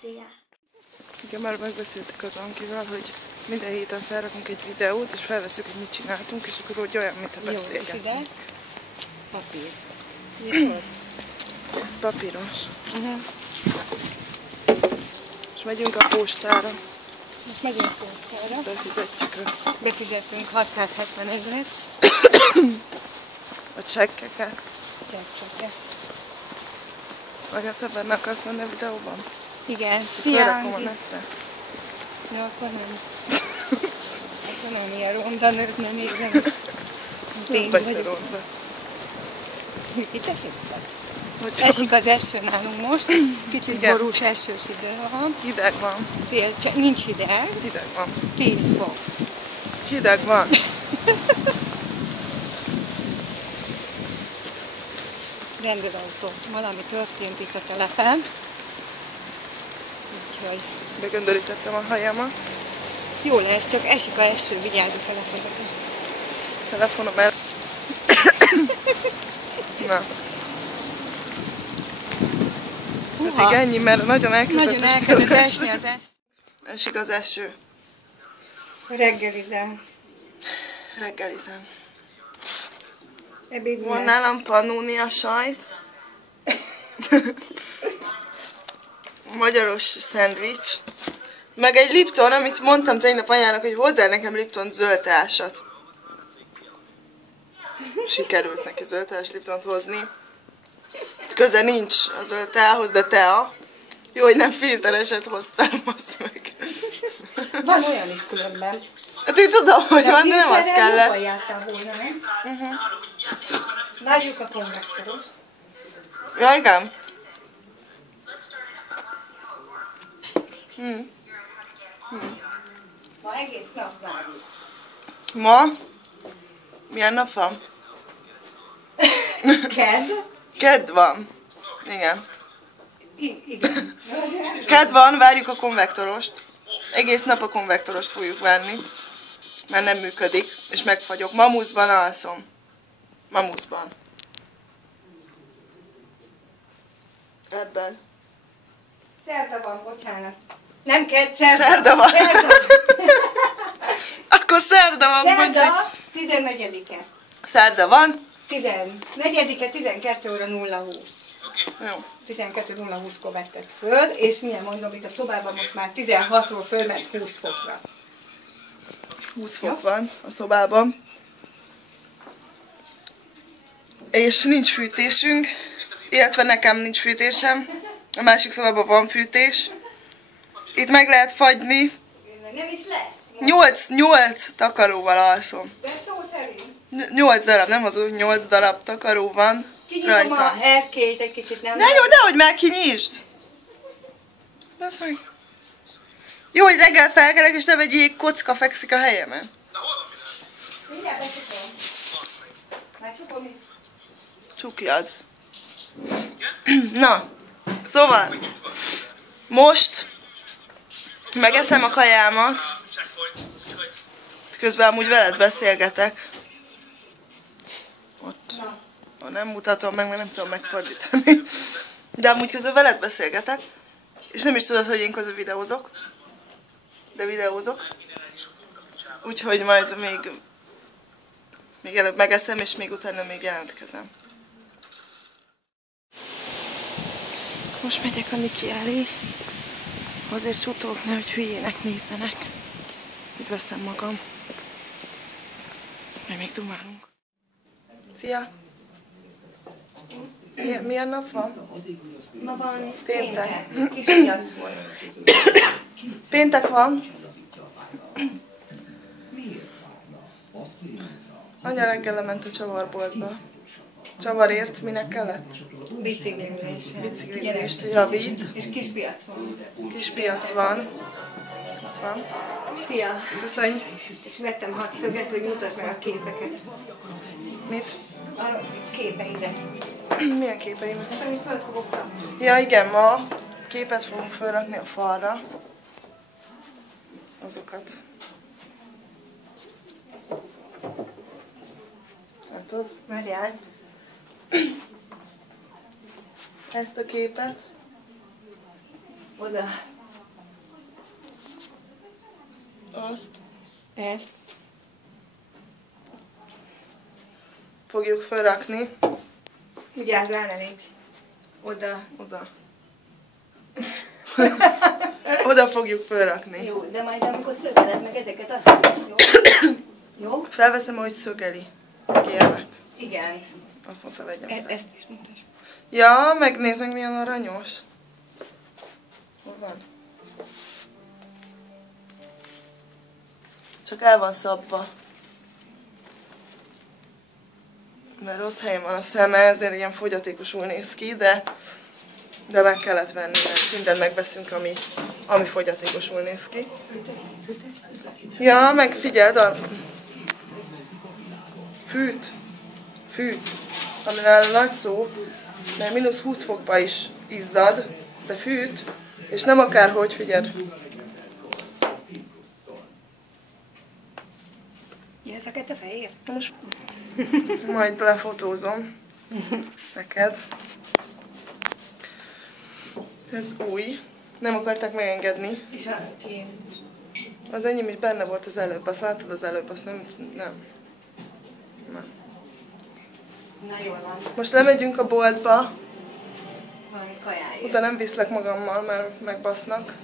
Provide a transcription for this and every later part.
Szia! Igen, már megbeszéltek az Ankival, hogy minden héten felrakunk egy videót, és felveszünk, hogy mit csináltunk, és akkor úgy olyan, mint a beszélgetünk. Jó, és ide? Papír. Ez papíros. És megyünk a postára. Most megyünk postára. Befizetjük a... Befizettünk 671 lesz. a csekkeket. Csekkeket. Vagy ha te benne akarsz lenni a videóban? Igen. Szia, Anki! Ja, akkor nem. Akkor nem ilyen ronda nőt nem érzem. Pénz vagyok. Ronda. Mit teszik? Esik az eső nálunk most. Kicsit igen. borús esős idő van. Hideg van. Szél, nincs hideg. Hideg van. 10 fok. Hideg van. Rendőrautó. Valami történt itt a telepen. Úgyhogy Begöndörítettem a hajamat. jó lesz, csak esik a eső, vigyázz a telefonra. Telefonom el. Na. Pedig ennyi, mert nagyon elkezdett esni az eső. Esik az eső. Reggelizem. Reggelizem. Ebéd Van nálam pannónia sajt. Magyaros szendvics. Meg egy Lipton, amit mondtam tegnap anyának, hogy hozzá nekem Lipton zöldteásat. Sikerült neki zöldteás Liptont hozni. Köze nincs a zöldteához, de tea. Jó, hogy nem filtereset hoztam, azt meg. Van olyan is különben. Hát én tudom, hogy van, de nem az kellett. Volna, nem? Várjuk a konvektorost. Ja, igen. Ma egész nap várjuk. Ma? Milyen nap van? Kedd? Kedd van. Igen. Igen. Kedd van, várjuk a konvektorost. Egész nap a konvektorost fogjuk várni. Mert nem működik, és megfagyok. Mamuszban alszom. Mamuszban. Ebben. Szerda van, bocsánat. Nem kedd, szerda. Szerda van. Szerda. Akkor szerda van, bocsi. Szerda, 14-e. Szerda van. 14-e, 12 óra 0-20. Jó. 12:20-kor vettek föl, és milyen mondom, itt a szobában most már 16-ról fölment 20 fokra. 20 fok van a szobában. És nincs fűtésünk, illetve nekem nincs fűtésem. A másik szobában van fűtés. Itt meg lehet fagyni. Nem is lesz. 8 takaróval alszom. De szó szerint. 8 darab, nem az úgy 8 darab takaró van Kinyitom rajtam. a erkélyt egy kicsit, nem? Ne jó, nehogy már kinyisd! Jó, hogy reggel felkelek, és nem egy jég kocka fekszik a helyemen. Mindjárt becsukom. Megcsukom is. Csukjad. Na, szóval, most megeszem a kajámat, közben amúgy veled beszélgetek. Ott. Nem mutatom meg, mert nem tudom megfordítani. De amúgy közben veled beszélgetek, és nem is tudod, hogy én közben videózok. De videózok. Úgyhogy majd még előbb megeszem, és még utána még jelentkezem. Most megyek a Niki elé. Azért csutolok, nehogy hülyének nézzenek. Úgy veszem magam. Majd még dumálunk. Szia! Milyen nap van? Ma van Péntek. Kis piac volt. Péntek van. Anya reggel lement a csavarboltba. Csavarért minek kellett? Biciklizésre. Biciklizést javít. És kis piac van. Kis piac van. Ott van. Szia! Köszönj. És vettem 6 szöget, hogy mutasd meg a képeket. Mit? A képeidet. Milyen képeim? Hát, amit föl fogok rakni. Ja igen, ma képet fogunk felrakni a falra. Azokat. Látod? Várjál. Ezt a képet. Oda. Azt Ezt. fogjuk felrakni. Vigyázz rá, ne lépj. Oda. Oda. Oda fogjuk felrakni. Jó, de majd amikor szögeled meg ezeket adsz is, jó? Jó? Felveszem, hogy szögeli. Kérlek. Igen. Azt mondta, vegyem fel. Ezt is mutasd. Ja, megnézzük milyen aranyos. Hol van? Csak el van szabva. Mert rossz helyen van a szeme, ezért ilyen fogyatékosul néz ki, de meg kellett venni, mert mindent megveszünk, ami fogyatékosul néz ki. Ja, meg figyeld a fűt, ami nála nagy szó, mert -20 fokba is izzad, de fűt, és nem akárhogy, figyeld. Ilyen fekete-fehér? Most majd lefotózom neked. Ez új. Nem akarták megengedni. És a tiéd? Az enyém is benne volt az előbb. Azt láttad az előbb? Azt nem. Na jól van. Most lemegyünk a boltba. Valami kajáért. Oda nem viszlek magammal, mert megbasznak.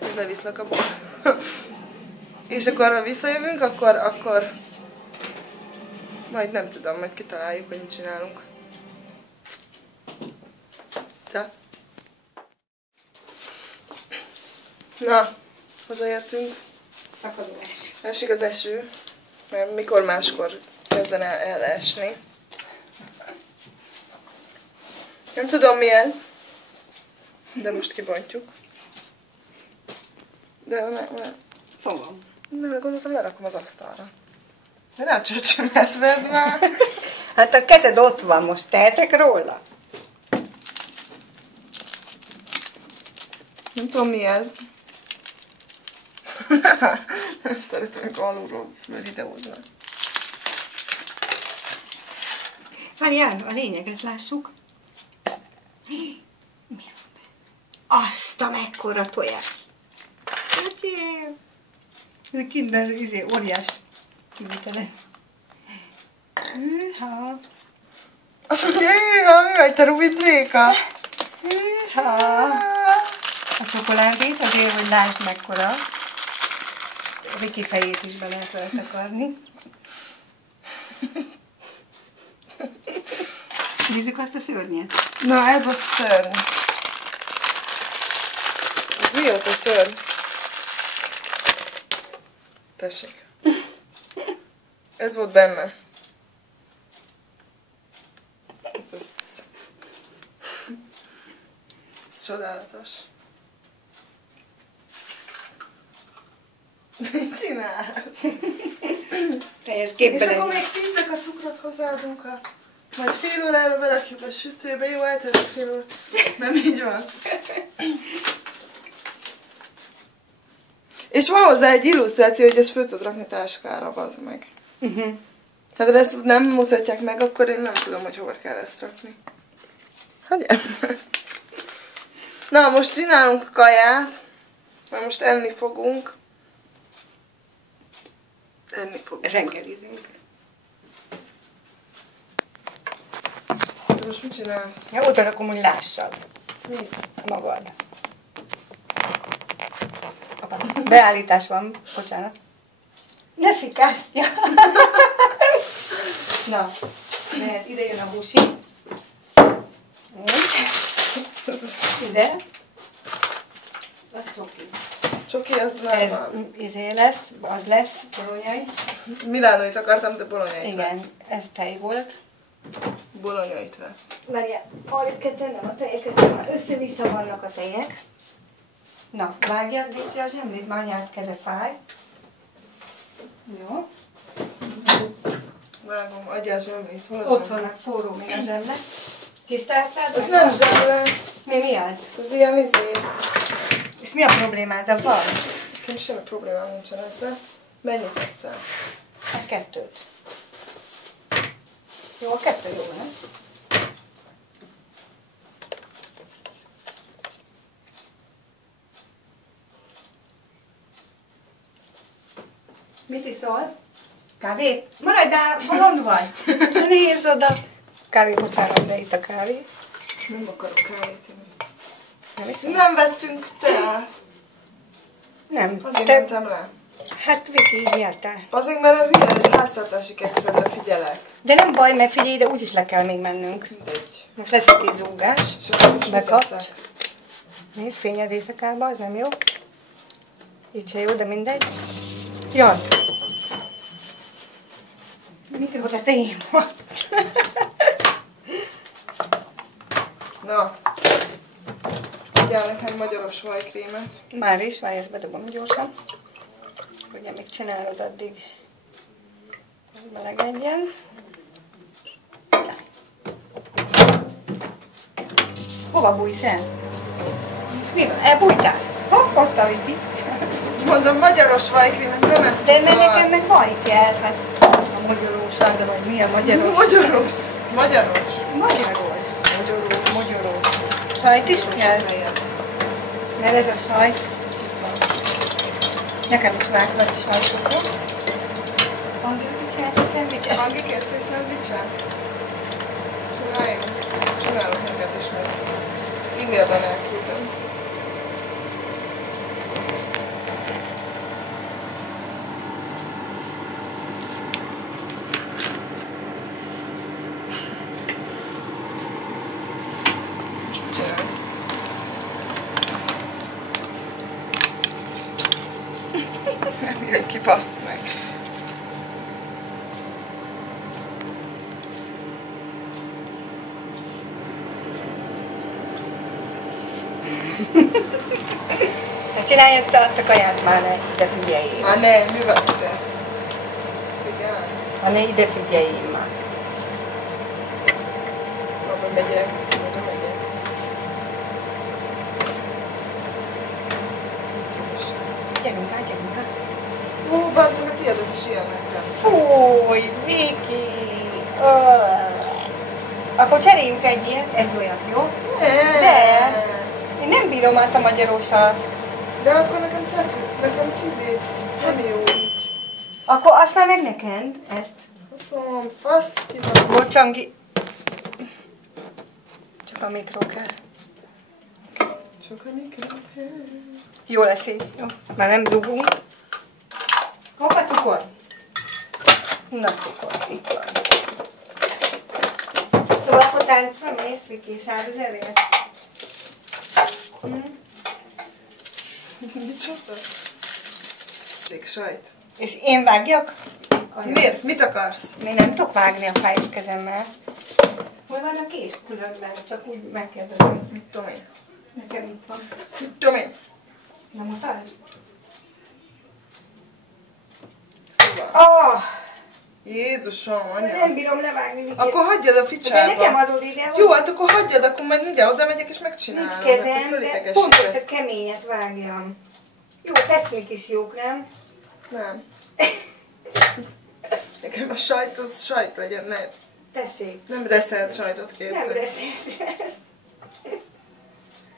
És leviszlek a boltba. És akkor, ha visszajövünk, akkor majd nem tudom, majd kitaláljuk, hogy mit csinálunk. Te? Na, hazaértünk. Szakadás. Esik az eső, mert mikor máskor kezdene el esni. Nem tudom mi ez, de most kibontjuk. De Fogom. meg gondoltam, lerakom az asztalra. De ne a csöcsömet vedd már. Hát a kezed ott van, most tehetek róla? Nem tudom mi ez. Nem szeretem, amikor alulról videóznak. Várjál, a lényeget lássuk. Mi van benne? Azt a mekkora tojás. Öcsém! Ez a Kinder óriás kivitele. Hűha! Azt mondja, mi vagy te Rubitréka? Hűha! A csokoládét azért, hogy lásd mekkora. Viki fejét is be lehet vele takarni. Nézzük azt a szörnyet. Na, ez a szörny. Ez mi volt a szörny? Tessék. Ez volt benne. Ez csodálatos. Mit csinálsz? Teljes És képben. akkor még 10-nek a cukrot hozzáadunk, majd fél órára berakjuk a sütőbe. Jó, eltelik fél óra. Nem így van. És van hozzá egy illusztráció, hogy ezt föl tudod rakni táskára, bazd meg. Hát ha ezt nem mutatják meg, akkor én nem tudom, hogy hova kell ezt rakni. Hagyjam. Na, most csinálunk kaját, mert most enni fogunk. Reggelizünk. De most mit csinálsz? Ja, oda rakom, hogy lássad. Mit? Magad. Apa, beállítás van, bocsánat. Ne fikázz! Ja. Na, mert ide jön a húsi. Ide. Az csoki. Csoki, az már Ez van. lesz, az lesz, bolonyai. Milánóit akartam, de bolonyait Igen, vett. ez tej volt. Bolonyait vett. Várjál, arra kell tennem a tejeket, már össze-vissza vannak a tejek. Na, vágjad létre a zsemlét, már anyád keze fáj. Jó. Vágom, adjál zsemlét. Hol a Ott zsemlé? vannak forró még a zsemle. Kis tárcád? Ez nem zsemle. Mi az? Ez ilyen izé. És mi a problémád a van? Nekem semmi problémám nincsen ezzel. Mennyit eszel? A kettőt. Jó, a kettő jó, nem? Mit iszol? Kávét? Maradj be, bolond vagy! Ne nézz oda! Kávé, bocsánat, de itt a kávé. Nem akarok kávét inni. Nem iszol? Nem vettünk teát. Nem. Azért mentem le. Hát Viki, így jártál. Azért, mert a hülye háztartási kekszedre figyelek. De nem baj, mert figyelj, de úgyis le kell még mennünk. Mindegy. Most lesz egy kis zúgás. És akkor most mit Bekapcs. teszek? Nézd, fény az éjszakában, az nem jó. Így se jó, de mindegy. Jaj! Mikor a tetején van? Na. Adjál nekem magyaros vajkrémet. Már is, várj, ezt bedobom gyorsan. Ugye még csinálod addig, hogy melegedjen. Hova bújsz el? És mi van? Elbújtál? Hopp, ott a Viki. Mondom, magyaros vajkrémet, nem ezt De a mert szart. nekem meg vaj kell, hát a magyaróságra, vagy mi a magyaros? Magyaros. Magyaros. Magyaros. Magyaros. Magyaros. Sajt is kell? Sok helyet. Mert ez a sajt. Nekem is váglat sajtot. Angolul csinálsz a szendvicset? Hangi, kérsz egy szendvicset? Csináljunk. Csinálok neked is meg. E-mailben elküldöm. Most mit csinálsz? Nem jön ki, bassz meg. Hát csináljad te azt a kaját már, ne ide figyeljél. Már nem, mi van te? Igen. Ha ne ide figyeljél már. Abba megyek, oda megyek. Gyerünk rá, gyerünk rá. Ó, bazd meg, a tiédet is ilyennek kell. Fúj, Viki! Akkor cseréljünk egy ilyet, egy olyat, jó? De. Én nem bírom azt a magyarósat. De akkor nekem tető, nekem kizét. Nem jó így. Akkor azt már meg neked, ezt. Faszom, fasz ki van. Bocsangi. Csak a mikro kell. Csak a mikro. Jó lesz így, jó? Már nem dugunk. Hova cukor? Na cukor, itt van. Szóval akkor táncra mész, Viki, 100 000-ért? Micsoda? Csík sajt. És én vágjak? Miért? Mit akarsz? Még nem tudok vágni a fájs kezemmel. Hol van a kés különben? Csak úgy megkérdezem. Mit tudom én? Nekem itt van. Mit tudom én? Nem mutasd? Szóval. Ah! Jézusom, Nem anya. bírom levágni, Viki. Akkor hagyjad a De nekem picsába. adod ide, hogy Jó, hát akkor hagyjad, akkor majd mindjárt oda megyek és nincs megcsinálom. Akkor kezem, de pont fölidegesítesz. ezt a keményet vágjam. Jó, feszmik is jók, nem? Nem. Nekem a sajt, az sajt legyen, Tessék. nem reszelt sajtot Nem kértem. beszélsz.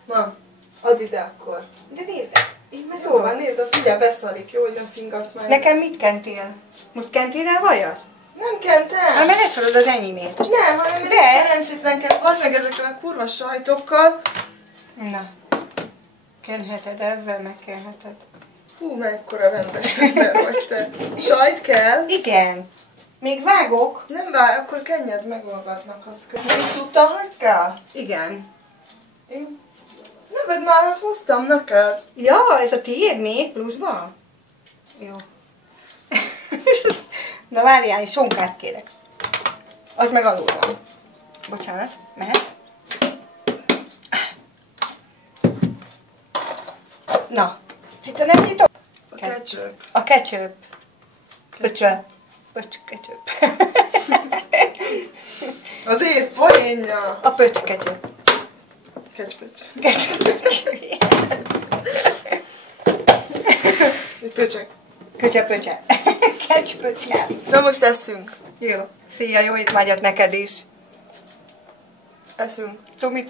Na, add ide akkor. De nézd, így meg Jó van, nézd, azt mindjárt beszarik, jó, hogy nem fingasz meg. Nekem mit kentél? Most kentél rá vajat? Nem kentem. Hát mert leszorod az enyémét. Nem, hanem De. egy szerencsétlenket, valószínűleg ezekkel a kurva sajtokkal. Na. Kenheted, ebben megkenheted. Hú, mekkora rendes ember vagy te. Sajt kell. Igen. Még vágok? Nem várj, akkor kenjed megolgatnak, az könyv. Én tudtam, hogy kell? Igen. Én... Ne vedd már, hogy hoztam neked. Ja, ez a tiéd még pluszban? Jó. Na várjál, én sonkát kérek. Az meg alul van. Bocsánat, mehet? Na, itt nem nyitom? A ketchup. A ketchup. Pöcsöp. Ketchup. Az év poénja. A pöcs ketchup. Ketchup. Ketchup. Egy pöcsek. Pöcse. Ketchup. Na most eszünk. Jó. Szia, jó étvágyat neked is. Eszünk. Cumi.